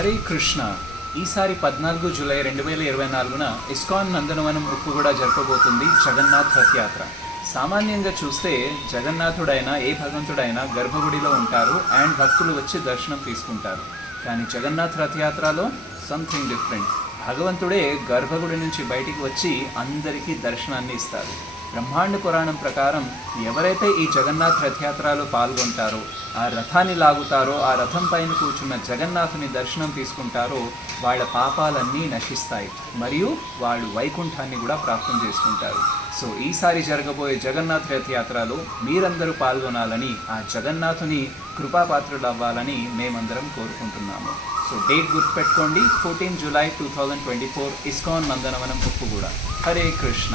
హరే కృష్ణ. ఈసారి 14 July 2024న ISKCON నందనవనం ఉప్పుగూడ జరపబోతుంది జగన్నాథ్ రథయాత్ర. సామాన్యంగా చూస్తే జగన్నాథుడైనా ఏ భగవంతుడైనా గర్భగుడిలో ఉంటారు అండ్ భక్తులు వచ్చి దర్శనం తీసుకుంటారు. కానీ జగన్నాథ్ రథయాత్రలో సంథింగ్ డిఫరెంట్. భగవంతుడే గర్భగుడి నుంచి బయటికి వచ్చి అందరికీ దర్శనాన్ని ఇస్తారు. బ్రహ్మాండ పురాణం ప్రకారం ఎవరైతే ఈ జగన్నాథ్ రథయాత్రలో పాల్గొంటారో, ఆ రథాన్ని లాగుతారో, ఆ రథం పైన కూర్చున్న జగన్నాథుని దర్శనం తీసుకుంటారో వాళ్ళ పాపాలన్నీ నశిస్తాయి మరియు వాళ్ళు వైకుంఠాన్ని కూడా ప్రాప్తం చేసుకుంటారు. సో ఈసారి జరగబోయే జగన్నాథ్ రథయాత్రలో మీరందరూ పాల్గొనాలని, ఆ జగన్నాథుని కృపాపాత్రులు అవ్వాలని మేమందరం కోరుకుంటున్నాము. సో డేట్ గుర్తుపెట్టుకోండి, 14 జూలై 2024 ఇస్కాన్ నందనవనం ఉప్పుగూడ. హరే కృష్ణ.